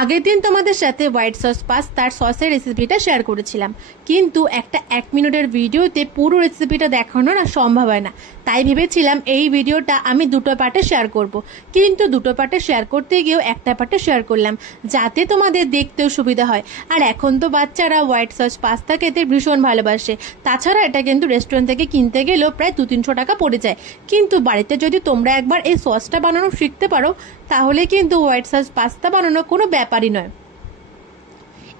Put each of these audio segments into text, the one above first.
আগের দিন তোমাদের সাথে হোয়াইট সস পাস্তার সসের রেসিপিটা শেয়ার করেছিলাম, কিন্তু একটা 1 মিনিটের ভিডিওতে পুরো রেসিপিটা দেখানো না সম্ভব হয় না। তাই ভেবেছিলাম এই ভিডিওটা আমি দুটো পার্টে শেয়ার করব, কিন্তু দুটো পার্টে শেয়ার করতে গিয়েও একটা পার্টে শেয়ার করলাম যাতে তোমাদের দেখতেও সুবিধা হয়। আর এখন তো বাচ্চারা হোয়াইট সস পাস্তা খেতে ভীষণ ভালোবাসে। তাছাড়া এটা কিন্তু রেস্টুরেন্ট থেকে কিনতে গেলেও প্রায় 200-300 টাকা পড়ে যায়, কিন্তু বাড়িতে যদি তোমরা একবার এই সসটা বানানো শিখতে পারো তাহলে কিন্তু হোয়াইট সস পাস্তা বানানো কোনো ব্যাপারই নয়।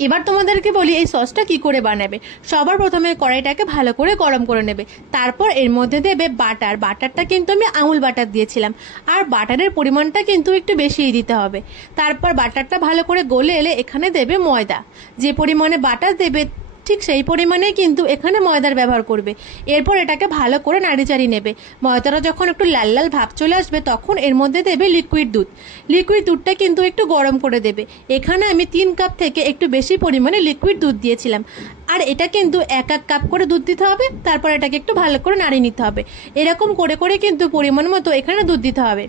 এবার তোমাদেরকে বলি এই সসটা কি করে বানাবে। সবার প্রথমে কড়াইটাকে ভালো করে গরম করে নেবে, তারপর এর মধ্যে দেবে বাটার। বাটারটা কিন্তু আমি আমুল বাটার দিয়েছিলাম, আর বাটারের পরিমাণটা কিন্তু একটু বেশিই দিতে হবে। তারপর বাটারটা ভালো করে গলে এলে এখানে দেবে ময়দা। যে পরিমাণে বাটার দেবে ঠিক সেই পরিমাণে কিন্তু এখানে ময়দার ব্যবহার করবে। এরপর এটাকে ভালো করে নাড়িচাড়ি নেবে। ময়দাটা যখন একটু লাল লাল ভাব চলে আসবে তখন এর মধ্যে দেবে লিকুইড দুধ। লিকুইড দুধটা কিন্তু একটু গরম করে দেবে। এখানে আমি 3 কাপ থেকে একটু বেশি পরিমাণে লিকুইড দুধ দিয়েছিলাম, আর এটা কিন্তু 1 কাপ করে দুধ দিতে হবে। তারপর এটাকে একটু ভালো করে নাড়িয়ে নিতে হবে। এরকম করে করে কিন্তু পরিমাণ মতো এখানে দুধ দিতে হবে।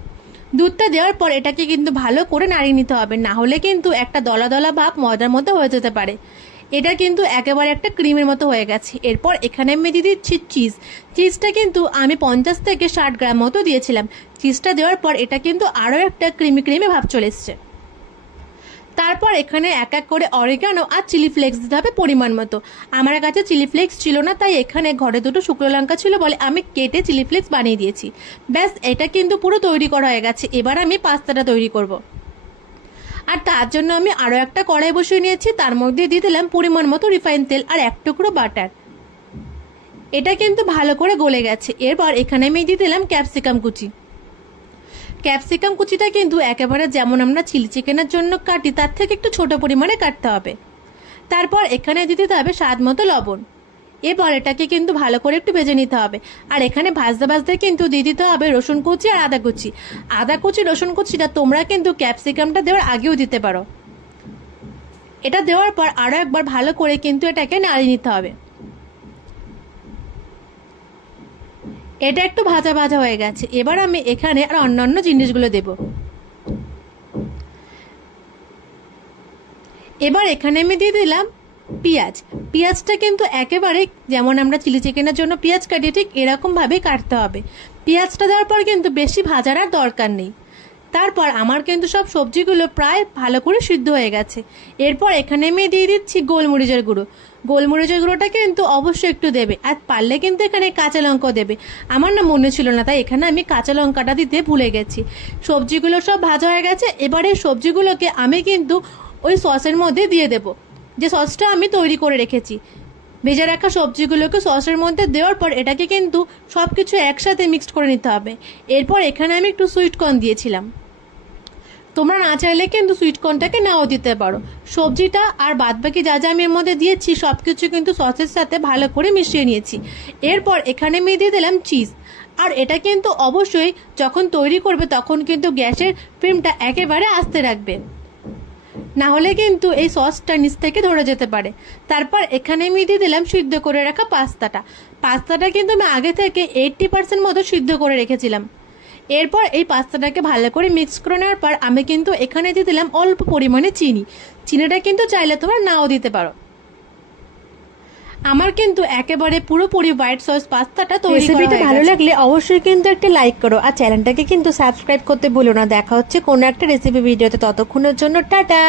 দুধটা দেওয়ার পর এটাকে কিন্তু ভালো করে নাড়িয়ে নিতে হবে, না হলে কিন্তু একটা দলা দলা ভাব ময়দার মধ্যে হয়ে যেতে পারে। এটা কিন্তু একেবারে একটা ক্রিমের মতো হয়ে গেছে। এরপর এখানে আমি দিয়ে দিচ্ছি চিজ। চিজটা কিন্তু আমি 50 থেকে 60 গ্রাম মতো দিয়েছিলাম। চিজটা দেওয়ার পর এটা কিন্তু আরও একটা ক্রিমি ক্রিমি ভাব চলে এসছে। তারপর এখানে এক এক করে অরিগানো আর চিলি ফ্লেক্স দিতে হবে পরিমাণ মতো। আমার কাছে চিলি ফ্লেক্স ছিল না, তাই এখানে ঘরে 2টো শুকনো লঙ্কা ছিল বলে আমি কেটে চিলি ফ্লেক্স বানিয়ে দিয়েছি। ব্যাস, এটা কিন্তু পুরো তৈরি করা হয়ে গেছে। এবার আমি পাস্তাটা তৈরি করব, আর তার জন্য আমি আরও একটা কড়াই বসিয়ে নিয়েছি। তার মধ্যে দিয়ে দিলাম পরিমাণ মতো রিফাইন তেল আর 1 টুকরো বাটার। এটা কিন্তু ভালো করে গলে গেছে। এরপর এখানে আমি দিয়ে দিলাম ক্যাপসিকাম কুচি। ক্যাপসিকাম কুচিটা কিন্তু একেবারে যেমন আমরা চিলি চিকেনের জন্য কাটি তার থেকে একটু ছোট পরিমাণে কাটতে হবে। তারপর এখানে দিয়ে দিতে হবে স্বাদ মতো লবণ। এবার এটাকে কিন্তু ভালো করে একটু ভেজে নিতে হবে। আর এখানে ভাজতে ভাজতে কিন্তু দিয়ে দিতে হবে রসুন কুচি আর আদা কুচি। আদা কুচি রসুন কুচিটা তোমরা কিন্তু ক্যাপসিকামটা দেওয়ার আগেও দিতে পারো। এটা দেওয়ার পর আরও একবার ভালো করে কিন্তু এটাকে নাড়িয়ে নিতে হবে। এটা একটু ভাজা ভাজা হয়ে গেছে। এবার আমি এখানে আর অন্যান্য জিনিসগুলো দেব। এবার এখানে আমি দিয়ে দিলাম পেঁয়াজ। পেঁয়াজটা কিন্তু একেবারে যেমন আমরা চিলি চিকেনের জন্য পেঁয়াজ কাটি ঠিক এরকম ভাবেই কাটতে হবে। পেঁয়াজটা দেওয়ার পর কিন্তু বেশি ভাজার আর দরকার নেই। তারপর আমার কিন্তু সব সবজিগুলো প্রায় ভালো করে সিদ্ধ হয়ে গেছে। এরপর এখানে আমি দিয়ে দিচ্ছি গোলমরিচের গুঁড়ো। গোলমরিচের গুঁড়োটা কিন্তু অবশ্যই একটু দেবে, আর পারলে কিন্তু এখানে কাঁচা লঙ্কাও দেবে। আমার না মনে ছিল না, তাই এখানে আমি কাঁচা লঙ্কাটা দিতে ভুলে গেছি। সবজিগুলো সব ভাজা হয়ে গেছে। এবারে সবজিগুলোকে আমি কিন্তু ওই সসের মধ্যে দিয়ে দেবো, যে সসটা আমি তৈরি করে রেখেছি। ভেজে রাখা সবজিগুলোকে সসের মধ্যে দেওয়ার পর এটাকে কিন্তু সব কিছু একসাথে মিক্সড করে নিতে হবে। এরপর এখানে আমি একটু সুইট কর্ন দিয়েছিলাম। তোমরা না চাইলে কিন্তু সুইট কর্নটাকে নাও দিতে পারো। সবজিটা আর বাদবাকি যা যা আমি এর মধ্যে দিয়েছি সব কিছু কিন্তু সসের সাথে ভালো করে মিশিয়ে নিয়েছি। এরপর এখানে আমি দিয়ে দিলাম চিজ। আর এটা কিন্তু অবশ্যই যখন তৈরি করবে তখন কিন্তু গ্যাসের ফ্লেমটা একেবারে আস্তে রাখবে, না হলে কিন্তু এই সসটা নিচ থেকে ধরে যেতে পারে। তারপর এখানে আমি দিয়ে দিলাম সিদ্ধ করে রাখা পাস্তাটা কিন্তু আমি আগে থেকে 80% মতো সিদ্ধ করে রেখেছিলাম। এরপর এই পাস্তাটাকে ভালো করে মিক্স করে নেওয়ার পর আমি কিন্তু এখানে দিয়ে দিলাম অল্প পরিমাণে চিনি। চিনিটা কিন্তু চাইলে তোমরা নাও দিতে পারো। আমার কিন্তু একেবারে পুরোপুরি হোয়াইট সস পাস্তাটা তৈরি করা হয়ে গেছে। রেসিপিটা ভালো লাগলে অবশ্যই কিন্তু একটা লাইক করো, আর চ্যানেলটাকে কিন্তু সাবস্ক্রাইব করতে ভুলো না। দেখা হচ্ছে কোনো একটা রেসিপি ভিডিওতে, ততক্ষণের জন্য টাটা।